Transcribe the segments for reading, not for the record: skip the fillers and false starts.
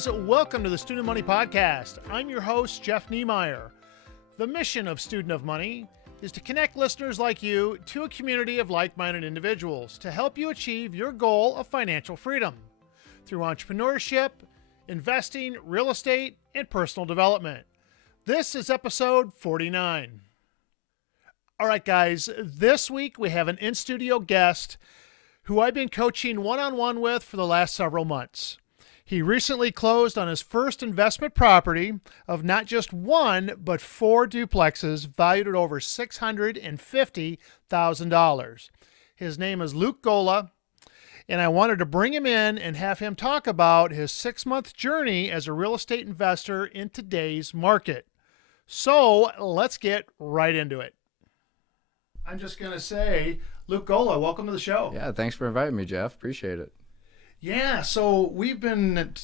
guys, welcome to the Student Money Podcast. I'm your host, Jeff Niemeyer. The mission of Student of Money is to connect listeners like you to a community of like-minded individuals to help you achieve your goal of financial freedom through entrepreneurship, investing, real estate, and personal development. This is episode 49. All right, guys, this week we have an in-studio guest who I've been coaching one-on-one with for the last several months. He recently closed on his first investment property of not just one, but 4 duplexes valued at over $650,000. His name is Luke Golla, and I wanted to bring him in and have him talk about his 6-month journey as a real estate investor in today's market. So let's get right into it. I'm just going to say, Luke Golla, welcome to the show. Yeah, thanks for inviting me, Jeff. Appreciate it. Yeah, so we've been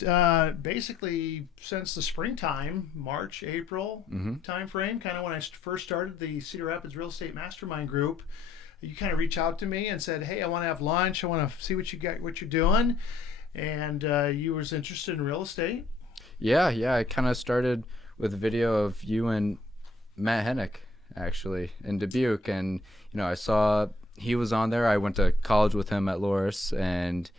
basically since the springtime, March, April time frame, kind of when I first started the Cedar Rapids Real Estate Mastermind Group. You kind of reached out to me and said, hey, I want to have lunch. I want to see what you're doing. And you was interested in real estate? Yeah, I kind of started with a video of you and Matt Hennick, actually, in Dubuque. And, I saw he was on there. I went to college with him at Loris, and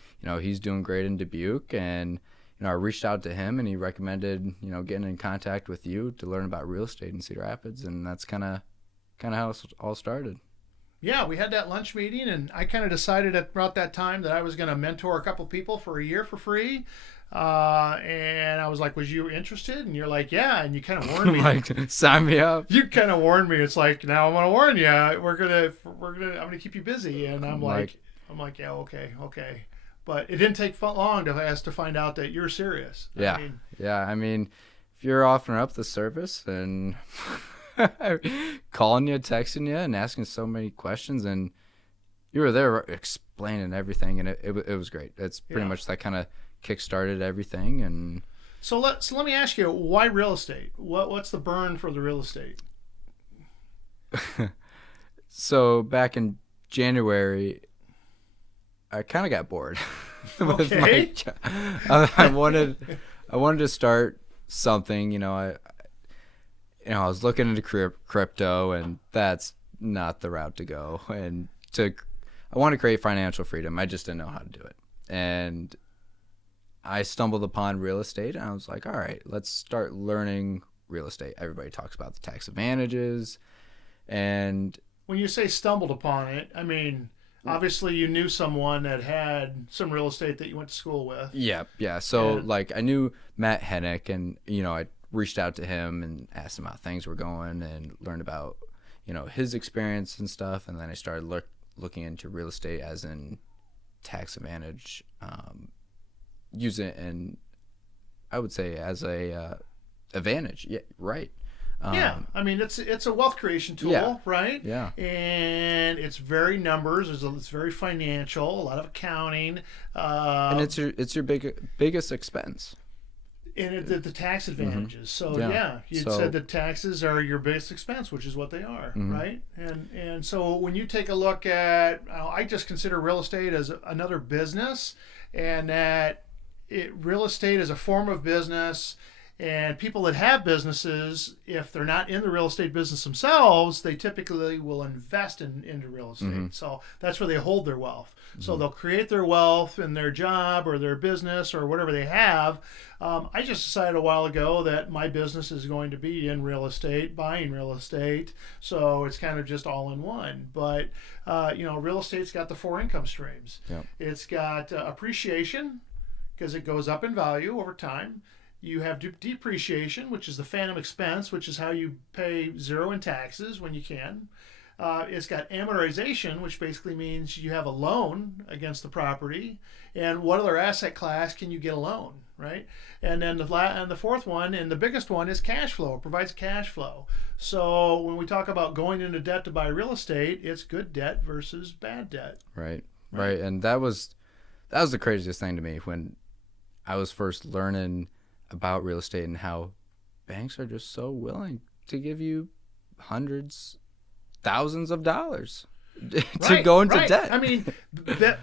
he's doing great in Dubuque. And I reached out to him, and he recommended getting in contact with you to learn about real estate in Cedar Rapids, and that's kind of how it all started. Yeah, we had that lunch meeting, and I kind of decided about that time that I was going to mentor a couple people for a year for free. And I was like, was you interested? And you're like, yeah. And you kind of warned me. Like, sign me up. You kind of warned me. It's like, now I'm going to warn you. I'm going to keep you busy. And I'm like, yeah, okay. But it didn't take long to find out that you're serious. Yeah. I mean, if you're offering up the service and calling you, texting you, and asking so many questions, and you were there explaining everything, and it was great. It's pretty much that kind of kick-started everything. And so let me ask you, why real estate? What's the burn for the real estate? So back in January, I kind of got bored with my job. I wanted to start something. I was looking into crypto, and that's not the route to go. And I want to create financial freedom. I just didn't know how to do it. And I stumbled upon real estate, and I was like, all right, let's start learning real estate. Everybody talks about the tax advantages. And when you say stumbled upon it, I mean, obviously you knew someone that had some real estate that you went to school with. Yeah. So I knew Matt Hennick, and, I reached out to him and asked him how things were going and learned about, his experience and stuff. And then I started looking into real estate as in tax advantage, use it, and I would say as a advantage. Yeah, right. I mean, it's a wealth creation tool, right? Yeah. And it's very numbers. It's very financial. A lot of accounting. And it's your biggest expense. And the tax advantages. So you said that taxes are your biggest expense, which is what they are, right? And so when you take a look at, I just consider real estate as another business, and that real estate is a form of business. And people that have businesses, if they're not in the real estate business themselves, they typically will invest into real estate. So that's where they hold their wealth. So they'll create their wealth in their job or their business or whatever they have. I just decided a while ago that my business is going to be in real estate, buying real estate. So it's kind of just all in one. But, real estate's got the 4 income streams. Yep. It's got appreciation, because it goes up in value over time. You have depreciation, which is the phantom expense, which is how you pay zero in taxes when you can. It's got amortization, which basically means you have a loan against the property. And what other asset class can you get a loan, right? And then the fourth one, and the biggest one, is cash flow. It provides cash flow. So when we talk about going into debt to buy real estate, it's good debt versus bad debt. Right. And that was the craziest thing to me when I was first learning about real estate, and how banks are just so willing to give you hundreds, thousands of dollars to go into debt. I mean,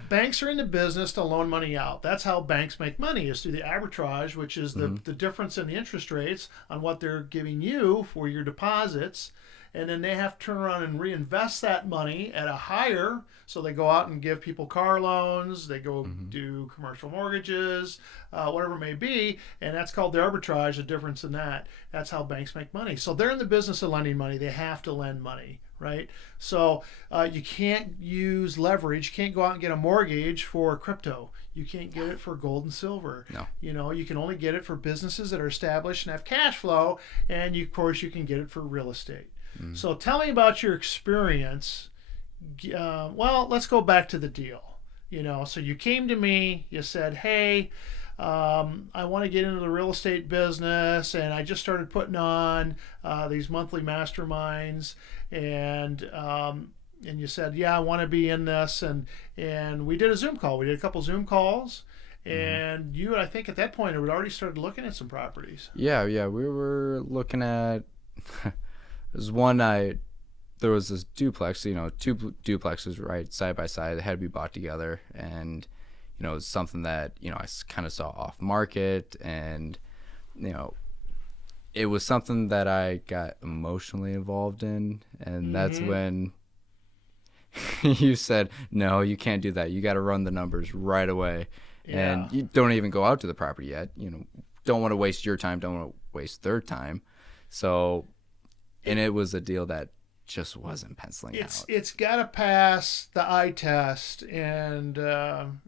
banks are in the business to loan money out. That's how banks make money, is through the arbitrage, which is the difference in the interest rates on what they're giving you for your deposits. And then they have to turn around and reinvest that money at a higher. So they go out and give people car loans. They go do commercial mortgages, whatever it may be. And that's called the arbitrage, the difference in that. That's how banks make money. So they're in the business of lending money. They have to lend money, right? So you can't use leverage. You can't go out and get a mortgage for crypto. You can't get it for gold and silver. No. You know, you can only get it for businesses that are established and have cash flow. And of course, you can get it for real estate. So tell me about your experience. Well, let's go back to the deal. You know, so you came to me, you said, hey, I want to get into the real estate business, and I just started putting on these monthly masterminds, and you said, yeah, I want to be in this, and we did a Zoom call. We did a couple Zoom calls, and you, I think at that point, had already started looking at some properties. Yeah, we were looking at. There's one night, there was this duplex, you know, two duplexes right side by side that had to be bought together, and you know, it was something that, you know, I kind of saw off market, and you know, it was something that I got emotionally involved in, and that's when you said, no, you can't do that. You got to run the numbers right away, and you don't even go out to the property yet. You know, don't want to waste your time, don't want to waste their time, so. And it was a deal that just wasn't penciling out. It's got to pass the eye test, and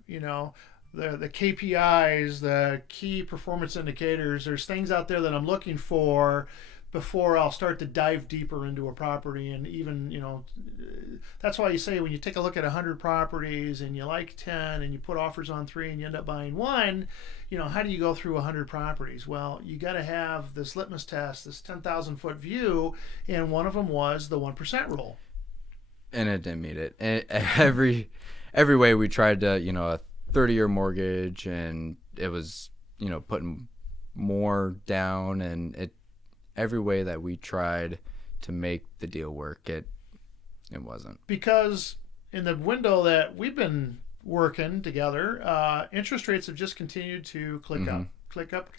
you know, the KPIs, the key performance indicators. There's things out there that I'm looking for before I'll start to dive deeper into a property. And even, you know, that's why you say when you take a look at 100 properties and you like 10 and you put offers on 3 and you end up buying 1, you know, how do you go through 100 properties? Well, you got to have this litmus test, this 10,000 foot view, and one of them was the 1% rule. And it didn't meet it. And every way we tried to, you know, a 30-year mortgage, and it was, you know, putting more down, and every way that we tried to make the deal work, it wasn't. Because in the window that we've been working together, interest rates have just continued to click up, click up,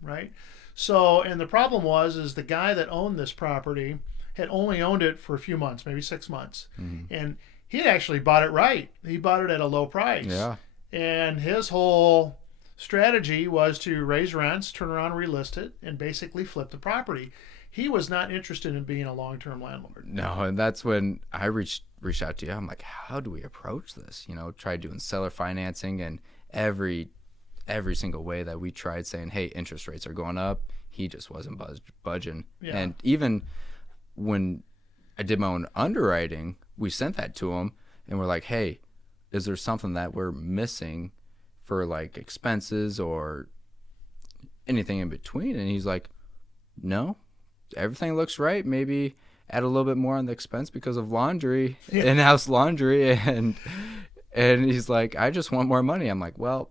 right? So, and the problem is the guy that owned this property had only owned it for a few months, maybe 6 months. And he had actually bought it right. He bought it at a low price. Yeah. And his whole strategy was to raise rents, turn around, relist it, and basically flip the property. He was not interested in being a long-term landlord. No, and that's when I reached out to you. I'm like, how do we approach this? You know, tried doing seller financing, and every single way that we tried saying, hey, interest rates are going up, he just wasn't budging. Yeah. And even when I did my own underwriting, we sent that to him, and we're like, hey, is there something that we're missing for like expenses or anything in between? And he's like, no, everything looks right. Maybe add a little bit more on the expense because of laundry, in-house laundry. And he's like, I just want more money. I'm like, well,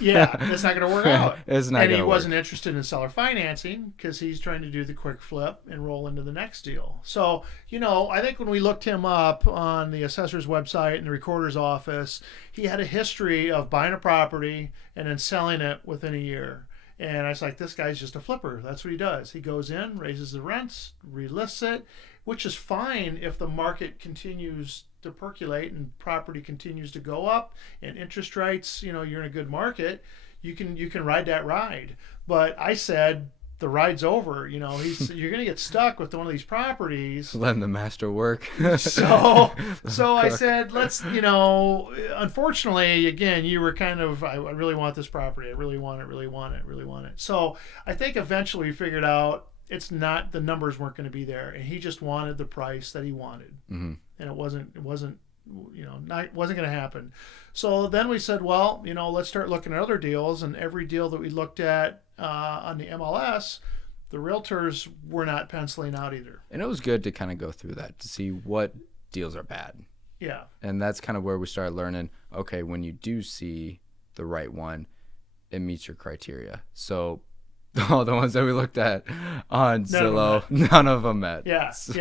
yeah, it's not going to work out. It's not. And he wasn't interested in seller financing because he's trying to do the quick flip and roll into the next deal. So, you know, I think when we looked him up on the assessor's website and the recorder's office, he had a history of buying a property and then selling it within a year. And I was like, this guy's just a flipper. That's what he does. He goes in, raises the rents, relists it, which is fine if the market continues to percolate and property continues to go up and interest rates, you know, you're in a good market, you can ride that ride. But I said, the ride's over. You know, you're going to get stuck with one of these properties. Letting the master work. So I said, let's, you know, unfortunately, again, you were kind of, I really want this property. I really want it. So I think eventually we figured out it's not, the numbers weren't going to be there. And he just wanted the price that he wanted. And it wasn't, you know, wasn't going to happen. So then we said, well, you know, let's start looking at other deals. And every deal that we looked at on the MLS, the realtors were not penciling out either. And it was good to kind of go through that to see what deals are bad. Yeah. And that's kind of where we started learning, okay, when you do see the right one, it meets your criteria. So all the ones that we looked at on Zillow, none of them met. Yeah, so.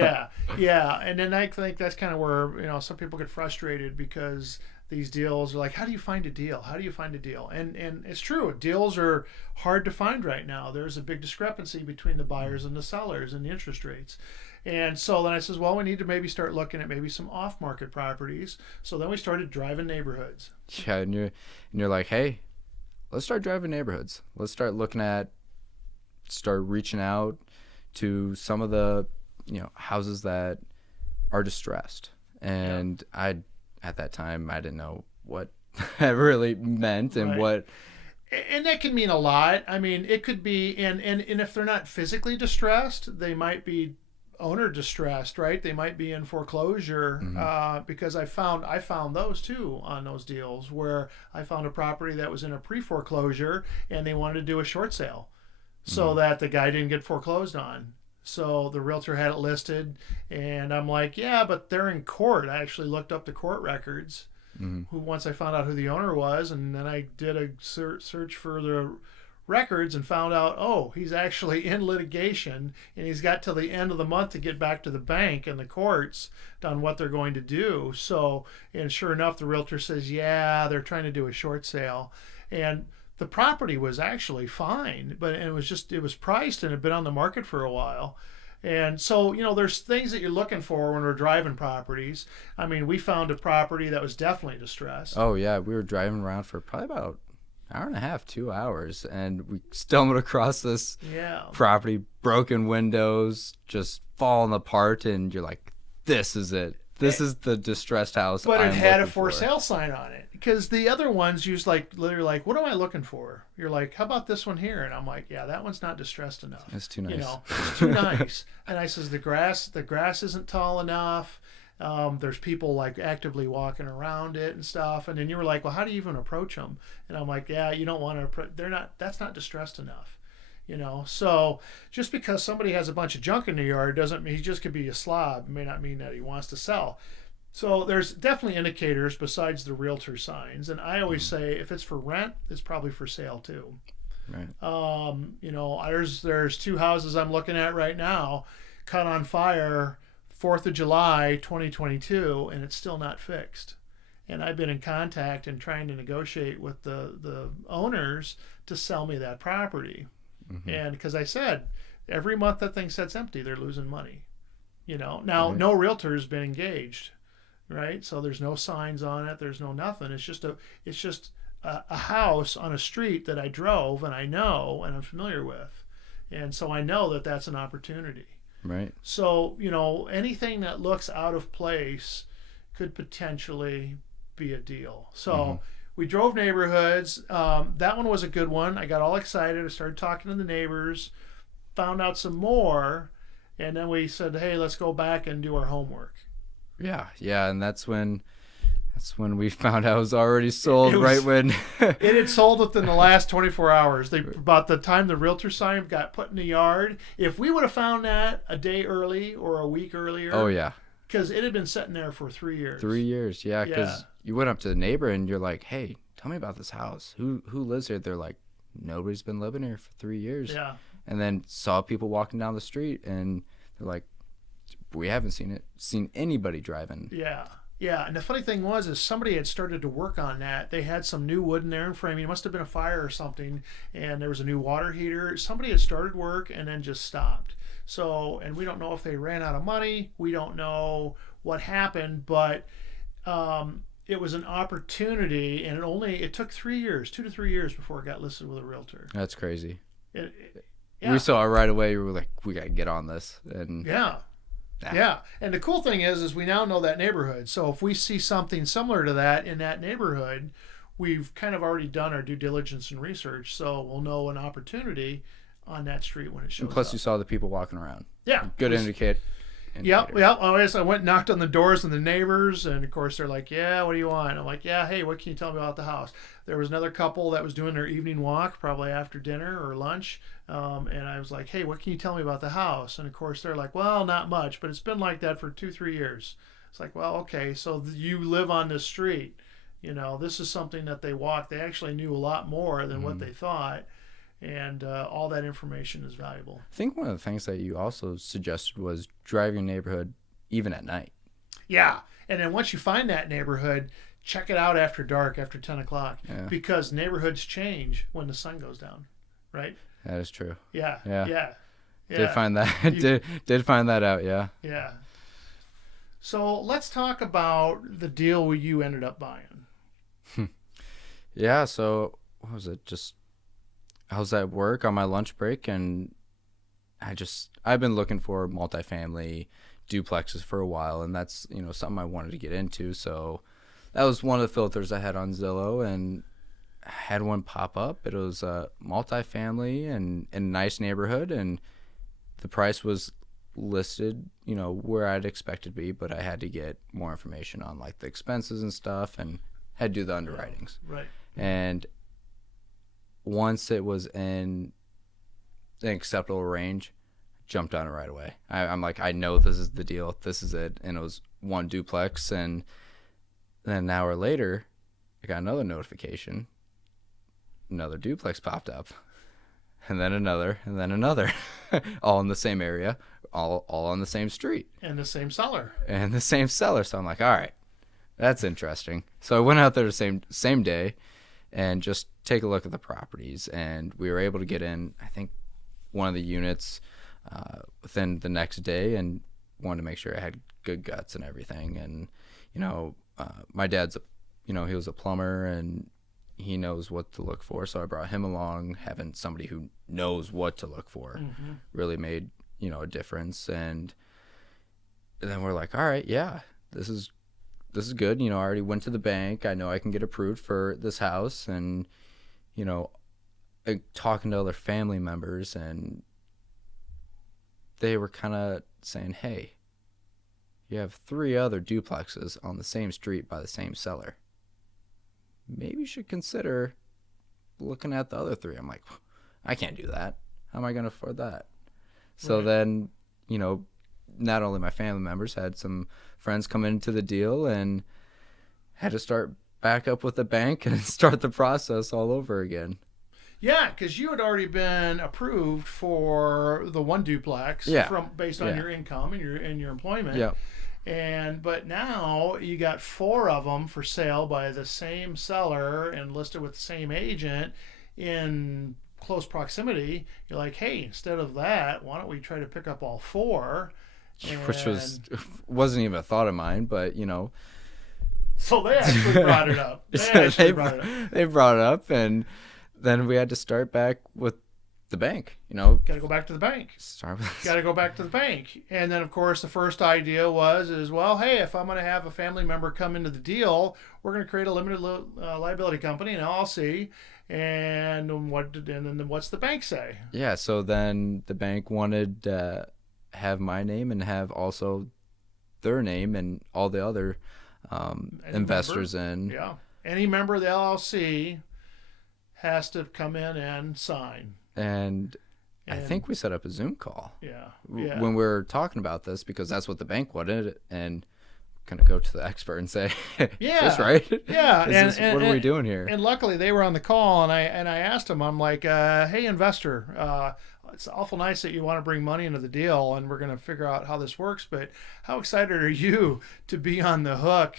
yeah. And then I think that's kind of where, some people get frustrated because these deals are like, how do you find a deal? How do you find a deal? And it's true. Deals are hard to find right now. There's a big discrepancy between the buyers and the sellers and the interest rates. And so then I says, well, we need to maybe start looking at maybe some off-market properties. So then we started driving neighborhoods. Yeah, and you're like, hey, let's start driving neighborhoods. Let's start reaching out to some of the, houses that are distressed. And at that time, I didn't know what that really meant and what. And that can mean a lot. I mean, it could be, and if they're not physically distressed, they might be owner distressed, right? They might be in foreclosure, because I found those too on those deals where I found a property that was in a pre-foreclosure and they wanted to do a short sale so that the guy didn't get foreclosed on. So the realtor had it listed and I'm like, yeah, but they're in court. I actually looked up the court records once I found out who the owner was, and then I did a search for the records and found out, oh, he's actually in litigation and he's got till the end of the month to get back to the bank and the courts on what they're going to do. So, and sure enough, the realtor says, yeah, they're trying to do a short sale. And the property was actually fine, but it was priced and had been on the market for a while. And so, there's things that you're looking for when we're driving properties. I mean, we found a property that was definitely distressed. Oh yeah, we were driving around for probably about hour and a half, 2 hours, and we stumbled across this property, broken windows, just falling apart, and you're like, this is it. This is the distressed house. But it had a for sale sign on it, because the other ones literally like, what am I looking for? You're like, how about this one here? And I'm like, yeah, that one's not distressed enough. It's too nice. It's too nice. And I says, the grass isn't tall enough. There's people like actively walking around it and stuff. And then you were like, well, how do you even approach them? And I'm like, yeah, you don't want to that's not distressed enough. So just because somebody has a bunch of junk in the yard doesn't mean he just could be a slob. It may not mean that he wants to sell. So there's definitely indicators besides the realtor signs. And I always say if it's for rent, it's probably for sale too. Right. There's 2 houses I'm looking at right now, caught on fire 4th of July 2022, and it's still not fixed. And I've been in contact and trying to negotiate with the owners to sell me that property. And because I said, every month that thing sits empty, they're losing money. Now no realtor's been engaged, right? So there's no signs on it. There's no nothing. It's just a house on a street that I drove and I know and I'm familiar with, and so I know that that's an opportunity. Right. So anything that looks out of place could potentially be a deal. So. We drove neighborhoods. That one was a good one. I got all excited. I started talking to the neighbors, found out some more, and then we said, hey, let's go back and do our homework. Yeah, and that's when we found out it was already sold. When it had sold within the last 24 hours. About the time the realtor sign got put in the yard. If we would have found that a day early or a week earlier. Oh yeah. Because it had been sitting there for 3 years. 3 years, yeah. Because you went up to the neighbor and you're like, hey, tell me about this house. Who lives here? They're like, nobody's been living here for 3 years. Yeah. And then saw people walking down the street and they're like, we haven't seen anybody driving. Yeah. And the funny thing is somebody had started to work on that. They had some new wood in there and framing. It must have been a fire or something. And there was a new water heater. Somebody had started work and then just stopped. So, and we don't know if they ran out of money. We don't know what happened, but it was an opportunity, and it took 3 years, 2 to 3 years before it got listed with a realtor. That's crazy. Yeah. We saw it right away. We were like, we got to get on this. And yeah. And the cool thing is we now know that neighborhood. So if we see something similar to that in that neighborhood, we've kind of already done our due diligence and research. So we'll know an opportunity on that street when it shows up. Plus, you saw the people walking around. Yeah. Good indicator. Yeah. Always. I went and knocked on the doors of the neighbors, and of course they're like, "Yeah, what do you want?" I'm like, "Yeah, hey, what can you tell me about the house?" There was another couple that was doing their evening walk, probably after dinner or lunch, and I was like, "Hey, what can you tell me about the house?" And of course they're like, "Well, not much, but it's been like that for 2-3 years." It's like, well, okay, so you live on this street. This is something that they walk. They actually knew a lot more than what they thought. And all that information is valuable. I think one of the things that you also suggested was drive your neighborhood even at night. Yeah. And then once you find that neighborhood, check it out after dark, after 10 o'clock, because neighborhoods change when the sun goes down, right? That is true. Yeah. Did find that. Did find that out. Yeah. Yeah. So let's talk about the deal you ended up buying. Yeah. So what was it? I was at work on my lunch break, and I've been looking for multifamily duplexes for a while, and that's something I wanted to get into. So that was one of the filters I had on Zillow, and I had one pop up. It was a multifamily and in a nice neighborhood, and the price was listed, where I'd expect it to be, but I had to get more information on like the expenses and stuff, and had to do the underwritings. Right. And once it was in an acceptable range, jumped on it right away. I'm like, I know this is the deal. This is it. And it was one duplex, and then an hour later, I got another notification. Another duplex popped up. And then another, and then another, all in the same area, all on the same street. And the same seller. So I'm like, all right, that's interesting. So I went out there the same day and just take a look at the properties. And we were able to get in, I think, one of the units within the next day, and wanted to make sure I had good guts and everything. And, my dad's, he was a plumber, and he knows what to look for. So I brought him along. Having somebody who knows what to look for really made, a difference. And then we're like, all right, yeah, this is good. I already went to the bank. I know I can get approved for this house. And, talking to other family members, and they were kind of saying, hey, you have 3 other duplexes on the same street by the same seller. Maybe you should consider looking at the other 3. I'm like, I can't do that. How am I going to afford that? So then, not only my family members, had some friends come into the deal, and had to start back up with the bank and start the process all over again. Yeah, because you had already been approved for the one duplex based on your income and your employment. Yeah. But now you got 4 of them for sale by the same seller and listed with the same agent in close proximity. You're like, hey, instead of that, why don't we try to pick up all 4? Which wasn't even a thought of mine, but So they actually brought it up. They brought it up, and then we had to start back with the bank. Got to go back to the bank. Got to go back to the bank. And then, of course, the first idea was, well, hey, if I'm going to have a family member come into the deal, we're going to create a limited liability company, an LLC. And then what's the bank say? Yeah, so then the bank wanted to have my name and have also their name and all the other investors in. Yeah. Any member of the LLC has to come in and sign. And I think we set up a Zoom call. Yeah. When we were talking about this, because that's what the bank wanted, and kind of go to the expert and say, is this right? Yeah. What are we doing here? And luckily they were on the call, and I asked them, I'm like, hey, investor, it's awful nice that you want to bring money into the deal, and we're going to figure out how this works, but how excited are you to be on the hook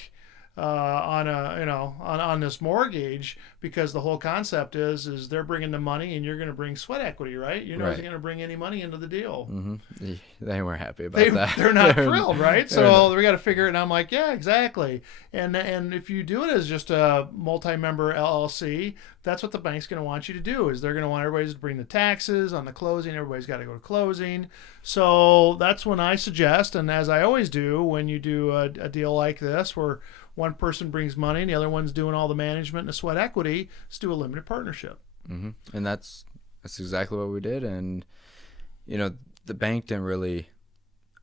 on this mortgage, because the whole concept is they're bringing the money and you're going to bring sweat equity, right? You're not going to bring any money into the deal. Mm-hmm. They weren't happy about that. They're not thrilled, right? So we got to figure it. And I'm like, yeah, exactly. And if you do it as just a multi-member LLC, that's what the bank's going to want you to do. Is they're going to want everybody to bring the taxes on the closing. Everybody's got to go to closing. So that's when I suggest, and as I always do, when you do a deal like this, where one person brings money and the other one's doing all the management and the sweat equity, let's do a limited partnership. Mm-hmm. And that's exactly what we did. And the bank didn't really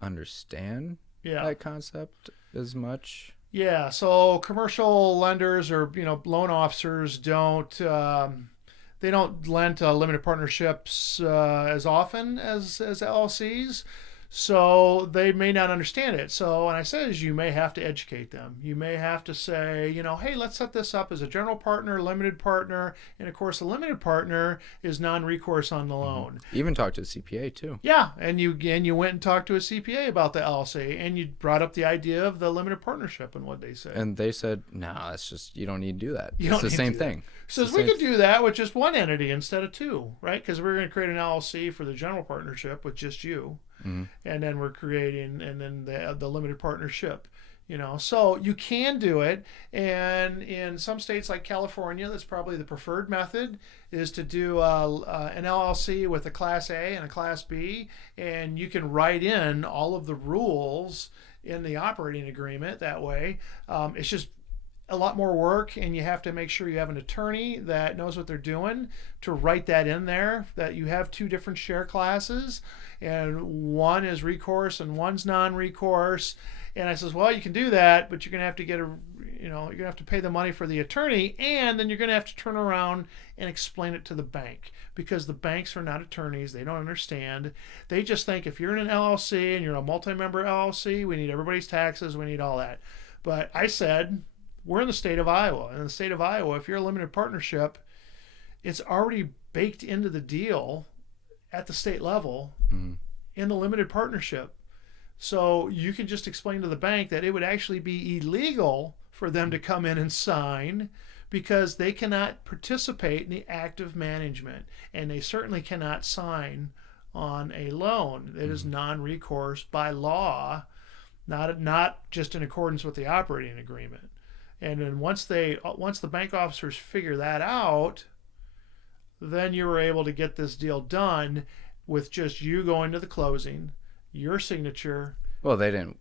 understand that concept as much. Yeah, so commercial lenders or loan officers don't lend to limited partnerships as often as LLCs. So they may not understand it. So, and I says you may have to educate them. You may have to say, hey, let's set this up as a general partner, limited partner, and of course, the limited partner is non-recourse on the loan. Even talk to the CPA too. Yeah, and you went and talked to a CPA about the LLC, and you brought up the idea of the limited partnership and what they said. And they said, no, it's just you don't need to do that. It's the same thing. So we could do that with just one entity instead of two, right? Because we're going to create an LLC for the general partnership with just you. And then we're creating, and then the limited partnership, so you can do it. And in some states like California, that's probably the preferred method, is to do an LLC with a Class A and a Class B, and you can write in all of the rules in the operating agreement that way. It's just a lot more work, and you have to make sure you have an attorney that knows what they're doing to write that in there, that you have two different share classes, and one is recourse and one's non-recourse. And I says, well, you can do that, but you're going to have to you're going to have to pay the money for the attorney, and then you're going to have to turn around and explain it to the bank, because the banks are not attorneys. They don't understand. They just think if you're in an LLC and you're a multi-member LLC, we need everybody's taxes, we need all that. But I said, we're in the state of Iowa. In the state of Iowa, if you're a limited partnership, it's already baked into the deal at the state level in the limited partnership. So you can just explain to the bank that it would actually be illegal for them to come in and sign, because they cannot participate in the active management, and they certainly cannot sign on a loan that is non-recourse by law, not just in accordance with the operating agreement. And then once the bank officers figure that out, then you were able to get this deal done with just you going to the closing, your signature. Well, they didn't.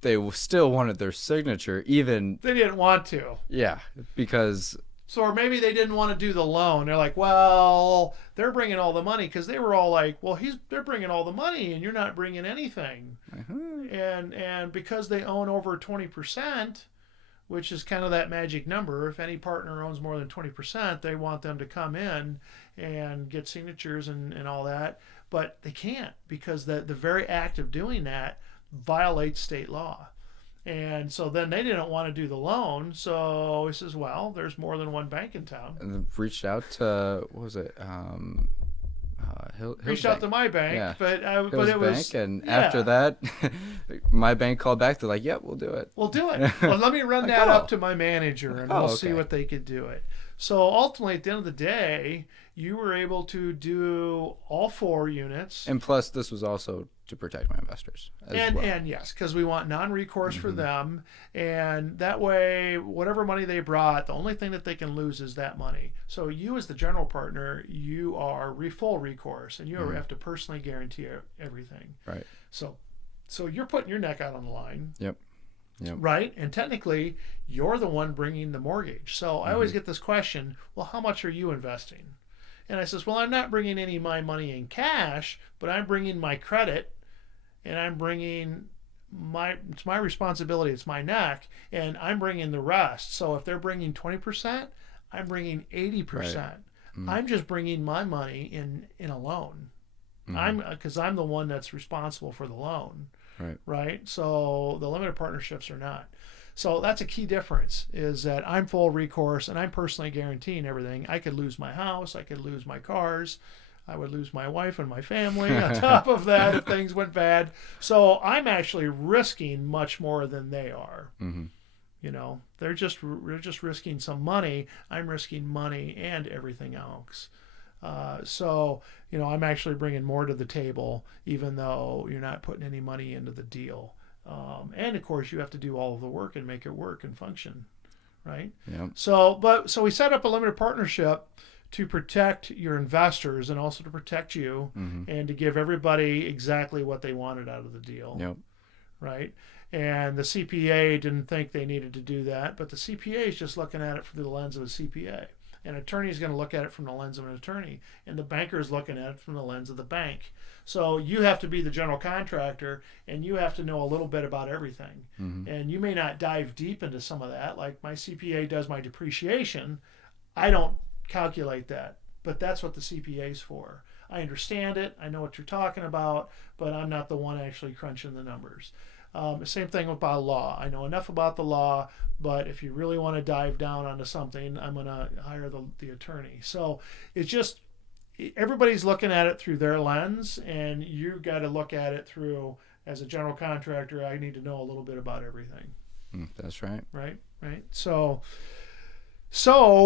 They still wanted their signature, even. They didn't want to. Yeah, because. So, or maybe they didn't want to do the loan. They're like, well, they're bringing all the money, because they were all like, well, they're bringing all the money and you're not bringing anything. And because they own over 20%, which is kind of that magic number. If any partner owns more than 20%, they want them to come in and get signatures and all that. But they can't, because the very act of doing that violates state law. And so then they didn't want to do the loan. So he says, well, there's more than one bank in town. And reached out to, what was it? Reached out to my bank, yeah. but it was bank, and after that, my bank called back. They're like, "Yep, we'll do it. We'll do it." Well, let me run that up to my manager, and we'll see what they could do it. So ultimately, at the end of the day, you were able to do all 4 units. And plus, this was also to protect my investors as well. And yes, because we want non-recourse for them, and that way, whatever money they brought, the only thing that they can lose is that money. So you, as the general partner, you are full recourse, and you have to personally guarantee everything. Right. So you're putting your neck out on the line. Yep. Right? And technically, you're the one bringing the mortgage. So I always get this question, well, how much are you investing? And I says, well, I'm not bringing any of my money in cash, but I'm bringing my credit, and I'm bringing it's my responsibility, it's my neck, and I'm bringing the rest. So if they're bringing 20%, I'm bringing 80%. Right. I'm just bringing my money in a loan. Because I'm the one that's responsible for the loan. Right. So the limited partnerships are not. So that's a key difference, is that I'm full recourse and I'm personally guaranteeing everything. I could lose my house, I could lose my cars, I would lose my wife and my family on top of that if things went bad. So I'm actually risking much more than they are. They're just risking some money. I'm risking money and everything else. So I'm actually bringing more to the table, even though you're not putting any money into the deal. And of course, you have to do all of the work and make it work and function, right? Yeah. So we set up a limited partnership to protect your investors and also to protect you, and to give everybody exactly what they wanted out of the deal. Yep. Right? And the CPA didn't think they needed to do that, but the CPA is just looking at it through the lens of a CPA. An attorney is going to look at it from the lens of an attorney, and the banker is looking at it from the lens of the bank. So you have to be the general contractor, and you have to know a little bit about everything. And you may not dive deep into some of that. Like my CPA does my depreciation. I don't calculate that, but that's what the CPA is for. I understand it. I know what you're talking about, but I'm not the one actually crunching the numbers. Same thing about law. I know enough about the law, but if you really want to dive down onto something, I'm going to hire the attorney. So it's just, everybody's looking at it through their lens, and you've got to look at it through, as a general contractor, I need to know a little bit about everything. That's right. Right. So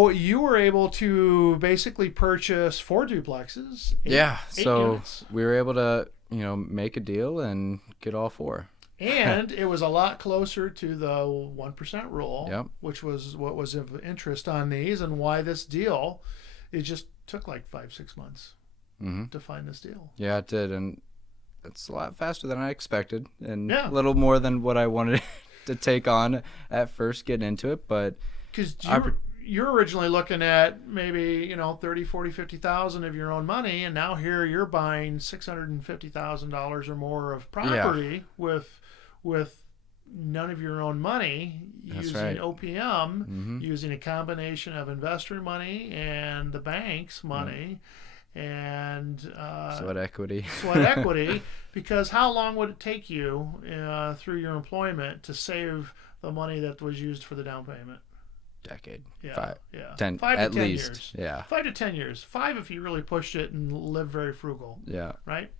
you were able to basically purchase 4 duplexes. Eight units. We were able to, make a deal and get all 4. And it was a lot closer to the 1% rule, yep. which was what was of interest on these, and why this deal, it just took like 5-6 months to find this deal. Yeah, it did. And it's a lot faster than I expected, and a little more than what I wanted to take on at first getting into it. But because you're originally looking at maybe 30, 40, 50,000 of your own money, and now here you're buying $650,000 or more of property with none of your own money. That's using right. OPM, using a combination of investor money and the bank's money. And sweat equity. Because how long would it take you through your employment to save the money that was used for the down payment? Decade. 10 at to 10 least. years. Yeah. 5 to 10 years. 5 if you really pushed it and lived very frugal. Yeah. Right?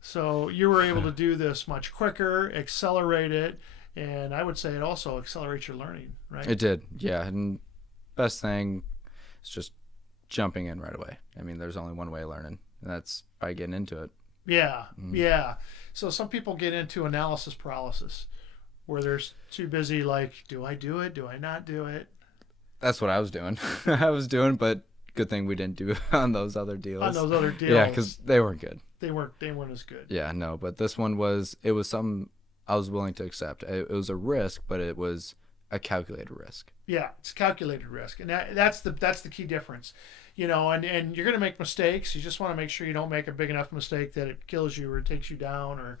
So you were able to do this much quicker, accelerate it, and I would say it also accelerates your learning, right? It did. Yeah. And best thing is just jumping in right away. I mean, there's only one way of learning, and that's by getting into it. Yeah. Yeah. So some people get into analysis paralysis, where they're too busy, like, do I do it? Do I not do it? That's what I was doing. But good thing we didn't do on those other deals. Yeah, because they weren't good. They weren't as good. Yeah, no, but this one was something I was willing to accept. It was a risk, but it was a calculated risk. Yeah, it's calculated risk, and that's the key difference. And you're going to make mistakes. You just want to make sure you don't make a big enough mistake that it kills you or it takes you down or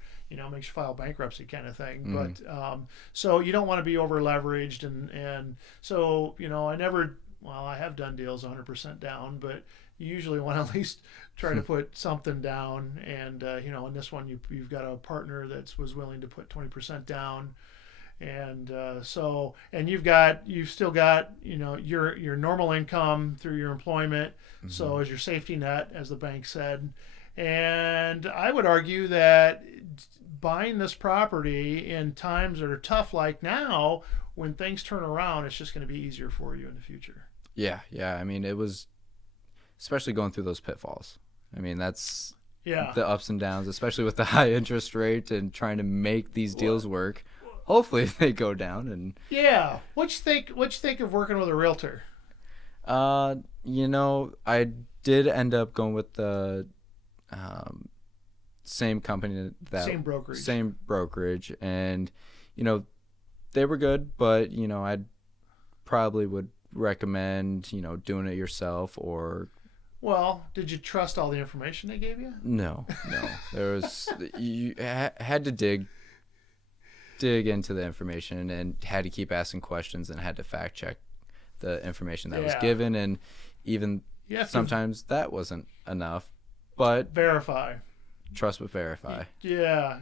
makes you file bankruptcy kind of thing. But so you don't want to be over leveraged, and so I have done deals 100% down, but you usually want to at least try to put something down. And in this one you've got a partner that was willing to put 20% down. And you've still got your normal income through your employment, so as your safety net, as the bank said. And I would argue that buying this property in times that are tough like now, when things turn around, it's just going to be easier for you in the future. Yeah. I mean, it was, especially going through those pitfalls. I mean, that's the ups and downs, especially with the high interest rate and trying to make these deals work. Hopefully they go down. And what you think of working with a realtor? I did end up going with the same company, same brokerage, and they were good, but I probably would recommend doing it yourself. Or did you trust all the information they gave you? No. There was you had to dig into the information and had to keep asking questions and had to fact check the information that was given, and even sometimes that wasn't enough. But verify. Trust but verify. Yeah.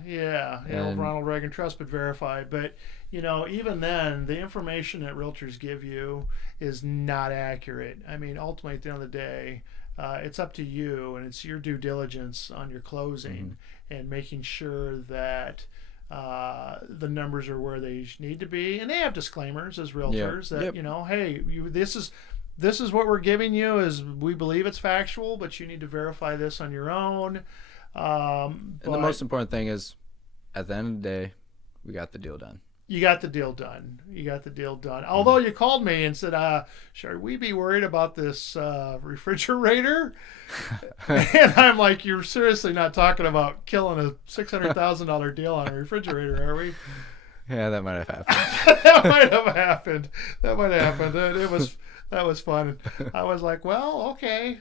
Ronald Reagan, trust but verify. But even then, the information that realtors give you is not accurate. I mean, ultimately, at the end of the day, it's up to you, and it's your due diligence on your closing and making sure that the numbers are where they need to be. And they have disclaimers as realtors that hey, this is what we're giving you, is we believe it's factual, but you need to verify this on your own. And the most important thing is, at the end of the day, we got the deal done. You got the deal done. Although you called me and said, should we be worried about this refrigerator? And I'm like, you're seriously not talking about killing a $600,000 deal on a refrigerator, are we? Yeah, that might have happened. That might have happened. That was fun. I was like, well, okay,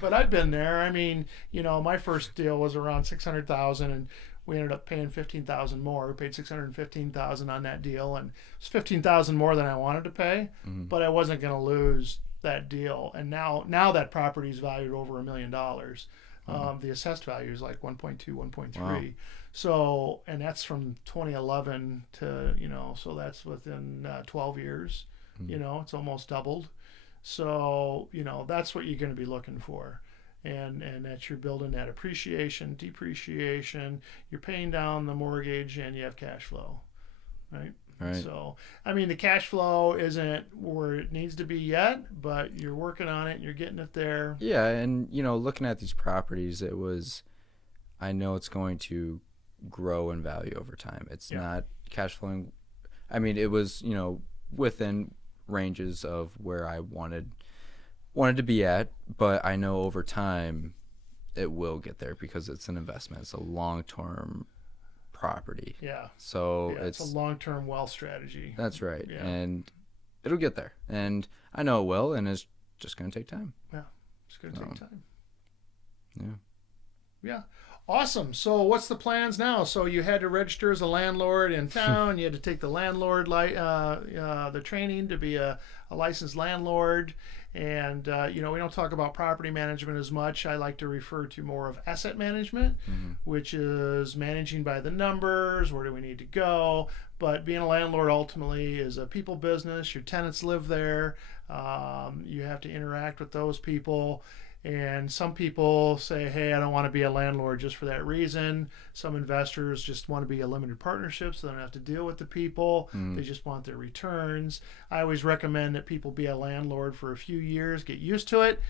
but I've been there. I mean, my first deal was around $600,000, and we ended up paying $15,000 more. We paid $615,000 on that deal, and it's $15,000 more than I wanted to pay. But I wasn't going to lose that deal, and now that property is valued over $1 million. The assessed value is like 1.2, 1.3. Wow. So, and that's from 2011 to, so that's within 12 years. It's almost doubled. So, that's what you're going to be looking for. And that you're building that appreciation, depreciation, you're paying down the mortgage, and you have cash flow, right? Right. So, I mean, the cash flow isn't where it needs to be yet, but you're working on it and you're getting it there. Yeah, and, looking at these properties, I know it's going to grow in value over time. It's not cash flowing. I mean, it was, within ranges of where I wanted to be at, but I know over time it will get there because it's an investment. It's a long-term property. Yeah. So it's a long-term wealth strategy. That's right. Yeah. And it'll get there. And I know it will, and it's just going to take time. Yeah. It's going to take time. Yeah. Yeah. Awesome. So what's the plans now? So you had to register as a landlord in town. You had to take the landlord the training to be a licensed landlord. And, we don't talk about property management as much. I like to refer to more of asset management, which is managing by the numbers. Where do we need to go? But being a landlord ultimately is a people business. Your tenants live there. You have to interact with those people. And some people say, hey, I don't want to be a landlord just for that reason. Some investors just want to be a limited partnership so they don't have to deal with the people. They just want their returns. I always recommend that people be a landlord for a few years, get used to it.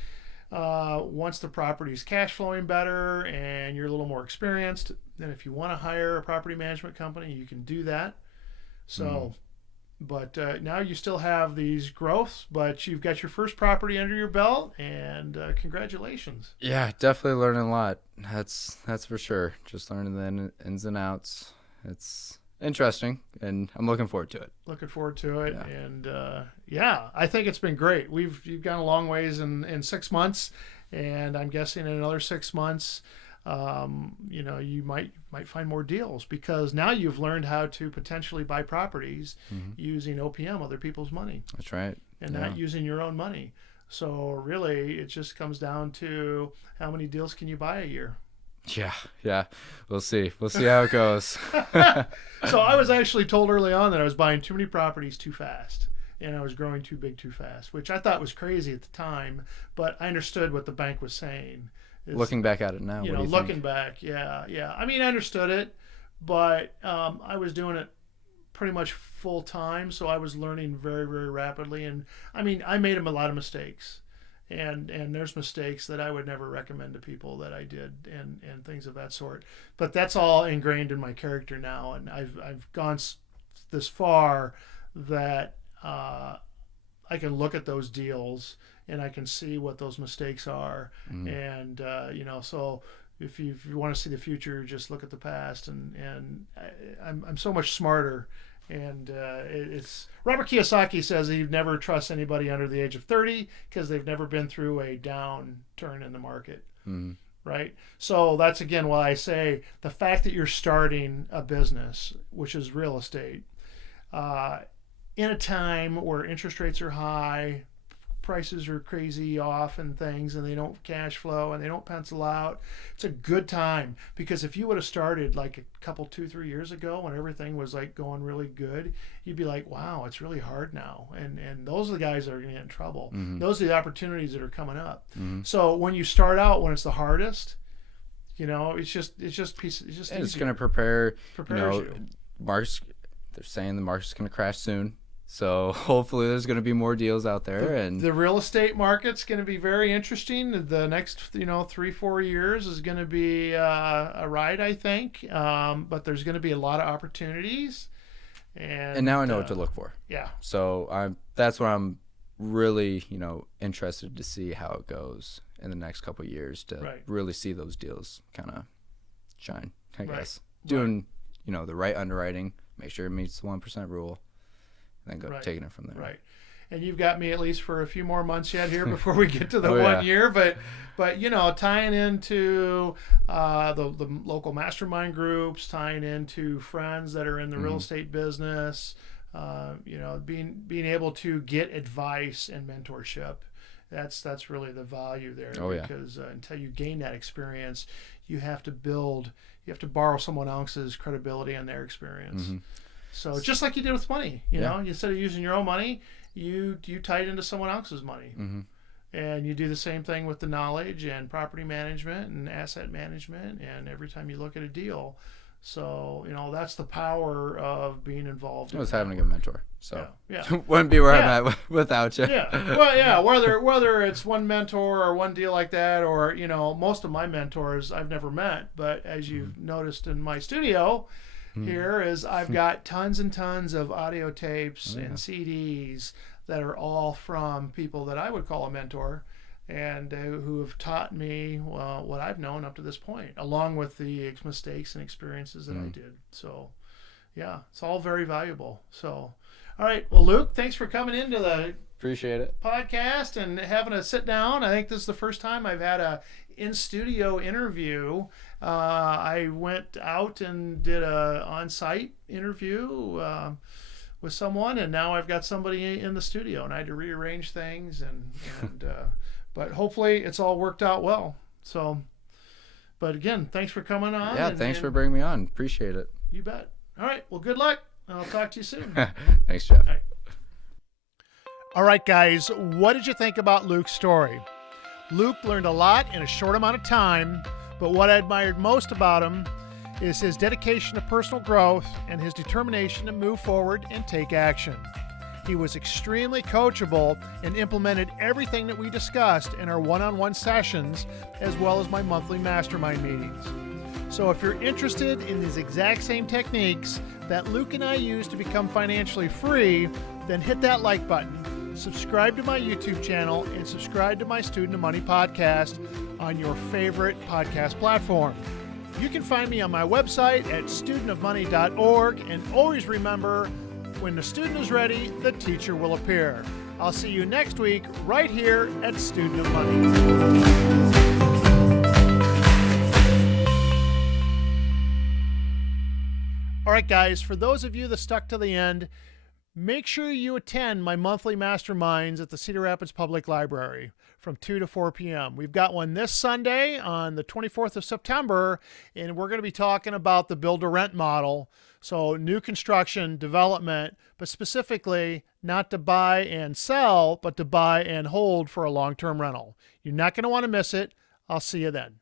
Once the property's cash flowing better and you're a little more experienced, then if you want to hire a property management company, you can do that. So... But now you still have these growths, but you've got your first property under your belt, and congratulations. Yeah, definitely learning a lot. That's for sure. Just learning the ins and outs. It's interesting, and I'm looking forward to it. Looking forward to it, and I think it's been great. You've gone a long ways in 6 months, and I'm guessing in another 6 months. You might find more deals because now you've learned how to potentially buy properties using OPM, other people's money. That's right. And not using your own money. So really, it just comes down to how many deals can you buy a year? Yeah. We'll see how it goes. So I was actually told early on that I was buying too many properties too fast. And I was growing too big too fast, which I thought was crazy at the time. But I understood what the bank was saying. Looking back at it now, what do you looking think? back, yeah. I mean, I understood it, but I was doing it pretty much full time, so I was learning very, very rapidly. And I mean, I made a lot of mistakes, and there's mistakes that I would never recommend to people that I did, and things of that sort. But that's all ingrained in my character now, and I've gone this far that I can look at those deals and I can see what those mistakes are. And, so if you want to see the future, just look at the past. And I'm so much smarter. And it's Robert Kiyosaki says he'd never trust anybody under the age of 30 because they've never been through a downturn in the market. Right? So that's, again, why I say the fact that you're starting a business, which is real estate, in a time where interest rates are high, prices are crazy off and things, and they don't cash flow and they don't pencil out. It's a good time, because if you would have started like a couple 2-3 years ago when everything was like going really good, you'd be like, wow, it's really hard now. And those are the guys that are going to get in trouble. Those are the opportunities that are coming up. So when you start out when it's the hardest, it's just it's going to prepare you. They're saying the market's going to crash soon. So hopefully there's going to be more deals out there. And the real estate market's going to be very interesting. The next 3-4 years is going to be a ride, I think. But there's going to be a lot of opportunities. And now I know what to look for. Yeah. So that's what I'm really interested to see how it goes in the next couple of years, to really see those deals kind of shine, I guess. Doing the right underwriting, make sure it meets the 1% rule. Then taking it from there. Right. And you've got me at least for a few more months yet here before we get to the 1 year. But tying into the local mastermind groups, tying into friends that are in the real estate business, being able to get advice and mentorship that's really the value there. Oh, yeah. Because until you gain that experience, you have to borrow someone else's credibility and their experience. Mm-hmm. So just like you did with money, you know, instead of using your own money, you tie it into someone else's money. Mm-hmm. And you do the same thing with the knowledge and property management and asset management, and every time you look at a deal. So, you know, that's the power of being involved. I was having a good mentor. So yeah. Wouldn't be where I'm at without you. Yeah. Well, yeah, whether it's one mentor or one deal like that, or, you know, most of my mentors I've never met, but as you've noticed in my studio here is I've got tons and tons of audio tapes and CDs that are all from people that I would call a mentor, and who have taught me what I've known up to this point, along with the mistakes and experiences that I did. So, yeah, it's all very valuable. So, all right. Well, Luke, thanks for coming into the Appreciate it. podcast and having a sit down. I think this is the first time I've had a in-studio interview. I went out and did a on-site interview with someone, and now I've got somebody in the studio, and I had to rearrange things, and but hopefully it's all worked out well. So, but again, thanks for coming on. Yeah, thanks for bringing me on. Appreciate it. You bet. All right. Well, good luck. I'll talk to you soon. Thanks, Jeff. All right, guys. What did you think about Luke's story? Luke learned a lot in a short amount of time, but what I admired most about him is his dedication to personal growth and his determination to move forward and take action. He was extremely coachable and implemented everything that we discussed in our one-on-one sessions, as well as my monthly mastermind meetings. So if you're interested in these exact same techniques that Luke and I use to become financially free, then hit that like button, subscribe to my YouTube channel, and subscribe to my Student of Money podcast on your favorite podcast platform. You can find me on my website at studentofmoney.org, and always remember, when the student is ready, the teacher will appear. I'll see you next week right here at Student of Money. All right, guys, for those of you that stuck to the end, make sure you attend my monthly masterminds at the Cedar Rapids Public Library from 2 to 4 p.m. We've got one this Sunday on the 24th of September, and we're going to be talking about the build-to-rent model. So new construction, development, but specifically not to buy and sell, but to buy and hold for a long-term rental. You're not going to want to miss it. I'll see you then.